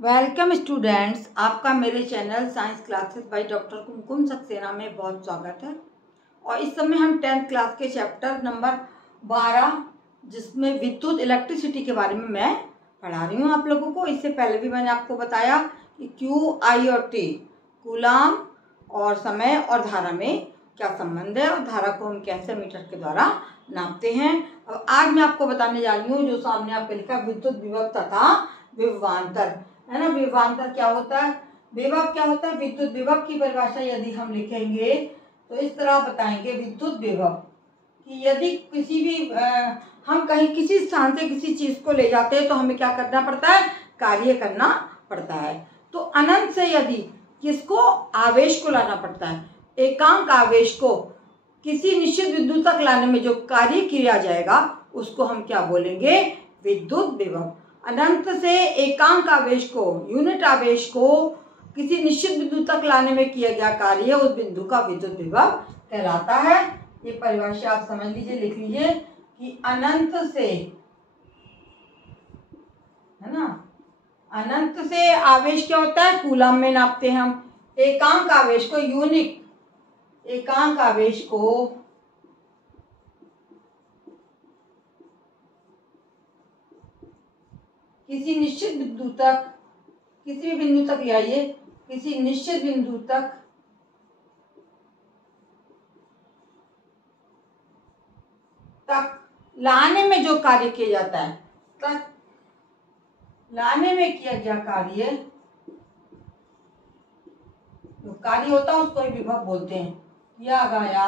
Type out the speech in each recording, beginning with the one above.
Welcome students, आपका मेरे channel science classes by doctor Kumkum Saxena में बहुत स्वागत है। और इस समय हम 10th क्लास के चैप्टर नंबर 12 जिसमें विद्युत इलेक्ट्रिसिटी के बारे में मैं पढ़ा रही हूँ आप लोगों को। इससे पहले भी मैंने आपको बताया कि क्यू, आई और टी कूलाम और समय और धारा में क्या संबंध है और धारा को हम कैसे मीटर के द्वारा नापते हैं। अब आज मैं आपको बताने जा रही हूँ जो सामने आपको लिखा विद्युत विभव तथा विभवांतर है ना। विभवांतर क्या होता है, विभव क्या होता है। विद्युत विभव की परिभाषा यदि हम लिखेंगे तो इस तरह बताएंगे विद्युत विभव कि यदि किसी भी हम कहीं किसी स्थान से किसी चीज को ले जाते हैं तो हमें क्या करना पड़ता है, कार्य करना पड़ता है। तो अनंत से यदि किसको, आवेश को लाना पड़ता है, एकांक आवेश को किसी निश्चित बिंदु तक लाने में जो कार्य किया जाएगा उसको हम क्या बोलेंगे, विद्युत विभव। अनंत से एकांक आवेश को, यूनिट आवेश को किसी निश्चित बिंदु तक लाने में किया गया कार्य उस बिंदु का विद्युत विभव कहलाता है। ये परिभाषा आप समझ लीजिए, लिख लीजिए कि अनंत से, है ना, अनंत से आवेश क्या होता है, कूलाम में नापते हैं हम। एकांक आवेश को, यूनिट एकांक आवेश को किसी निश्चित बिंदु तक, किसी भी बिंदु तक ले आइए, किसी निश्चित बिंदु तक लाने में जो कार्य किया जाता है, तक लाने में किया गया कार्य, जो कार्य होता है उसको विभव बोलते हैं। किया गया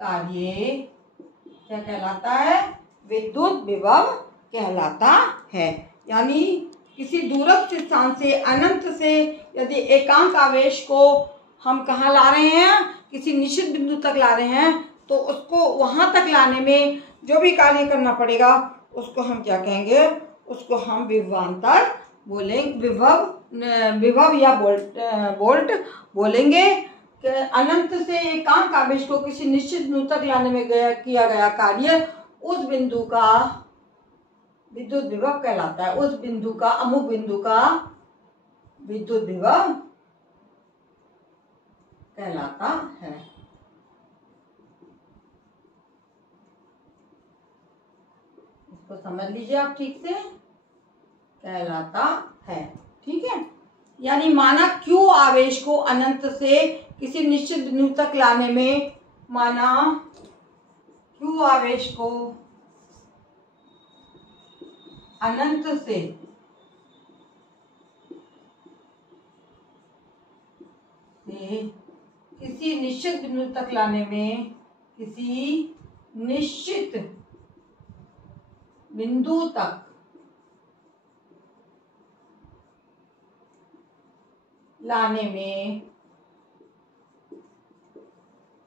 कार्य क्या कहलाता है, विद्युत विभव कहलाता है। यानी किसी दूरस्थ स्थान से, अनंत से यदि एकांक आवेश को हम कहाँ ला रहे हैं, किसी निश्चित बिंदु तक ला रहे हैं, तो उसको वहां तक लाने में जो भी कार्य करना पड़ेगा उसको हम क्या कहेंगे, उसको हम विभवांतर बोलेंगे, विभव या वोल्ट बोलेंगे। अनंत से एकांक आवेश को किसी निश्चित बिंदु तक लाने में किया गया कार्य उस बिंदु का विद्युत विभव कहलाता है। उस बिंदु का, अमुक बिंदु का विद्युत विभव कहलाता है। इसको समझ लीजिए आप ठीक से, कहलाता है। ठीक है, यानी माना क्यू आवेश को अनंत से किसी निश्चित बिंदु तक लाने में, माना क्यू आवेश को अनंत से किसी निश्चित बिंदु तक लाने में, किसी निश्चित बिंदु तक लाने में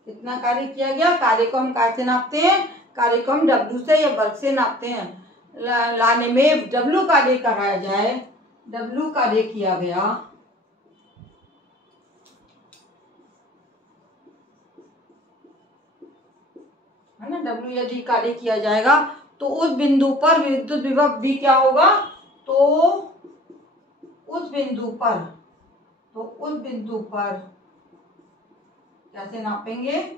कितना कार्य किया गया, कार्य को हम कैसे नापते हैं, कार्य को हम W से या वर्ग से नापते हैं। लाने में W कार्य कराया जाए, W कार्य किया गया, है ना, W यदि कार्य किया जाएगा तो उस बिंदु पर विद्युत विभव भी क्या होगा, तो उस बिंदु पर कैसे नापेंगे,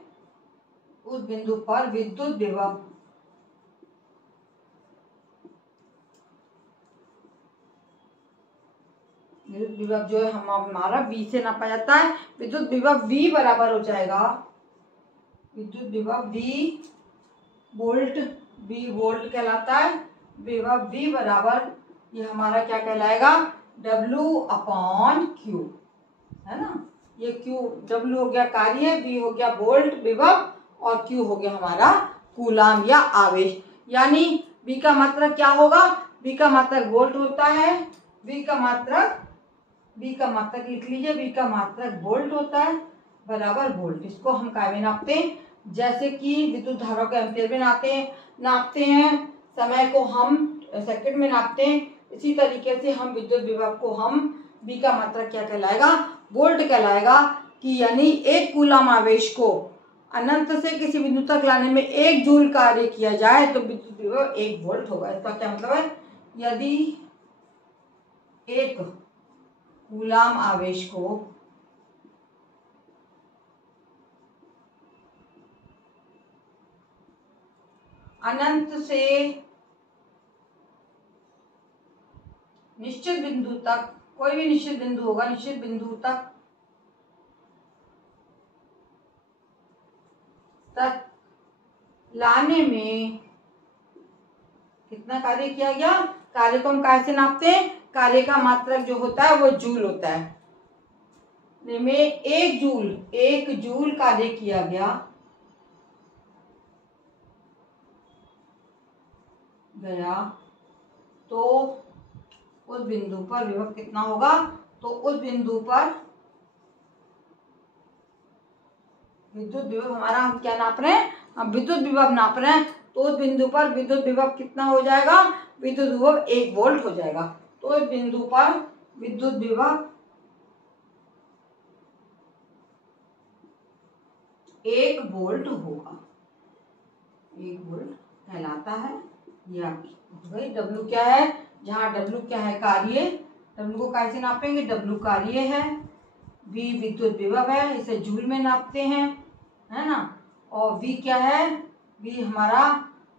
उस बिंदु पर विद्युत विभव जो है हमारा V से नापा जाता है। विद्युत विभव V बराबर हो जाएगा, विद्युत विभव V वोल्ट, V वोल्ट कहलाता है। विभव V बराबर ये हमारा क्या कहलाएगा, W/Q, है ना। ये Q, W हो गया कार्य, V हो गया वोल्ट विभव और Q हो गया हमारा कूलाम या आवेश। यानी V का मात्रक क्या होगा, V का मात्रक वोल्ट होता है, V का मात्रक लिख लीजिए, V का मात्रक वोल्ट होता है बराबर वोल्ट। इसको हम काय में नापते हैं, जैसे कि विद्युत धारा को एम्पीयर में नापते हैं, समय को हम सेकंड में नापते हैं, इसी तरीके से हम विद्युत विभव को हम V का मात्रक क्या कहलाएगा, वोल्ट कहलाएगा। कि यानी एक कूलाम आवेश को अनंत से किसी बिंदु तक लाने में 1 जूल कार्य किया जाए तो विद्युत विभव 1 वोल्ट होगा। इसका क्या मतलब है, यदि एक कूलाम आवेश को अनंत से निश्चित बिंदु तक, कोई भी निश्चित बिंदु होगा, निश्चित बिंदु तक लाने में कितना कार्य किया गया। कार्य को हम कैसे नापते हैं, कार्य का मात्रक जो होता है वो जूल होता है। में 1 जूल कार्य किया गया तो उस बिंदु पर विभव कितना होगा। तो उस बिंदु पर विद्युत विभव हमारा, हम क्या नाप रहे हैं, हम विद्युत विभव नाप रहे हैं। तो उस बिंदु पर विद्युत विभव कितना हो जाएगा, विद्युत विभव 1 वोल्ट हो जाएगा। तो इस बिंदु पर विद्युत विभव 1 वोल्ट होगा, 1 वोल्ट कहलाता है। ये आपकी हो गई। W क्या है, जहाँ W क्या है, कार्य, W को कैसे नापेंगे, W कार्य है, V विद्युत विभव है, इसे जूल में नापते हैं, है ना। और V क्या है, V हमारा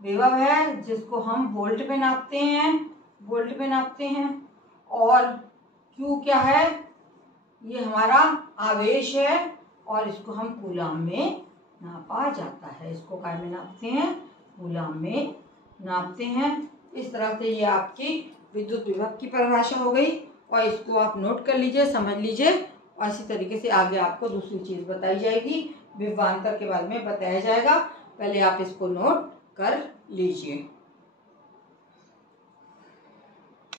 विभव है जिसको हम वोल्ट में नापते हैं, वोल्ट में नापते हैं। और Q क्या है, ये हमारा आवेश है और इसको हम कूलाम में नापा जाता है। इसको काय में नापते हैं, कूलाम में नापते हैं। इस तरह से ये आपकी विद्युत विभव की परिभाषा हो गई और इसको आप नोट कर लीजिए, समझ लीजिए। और इसी तरीके से आगे आपको दूसरी चीज़ बताई जाएगी, विभवांतर के बारे में बताया जाएगा। पहले आप इसको नोट कर लीजिए।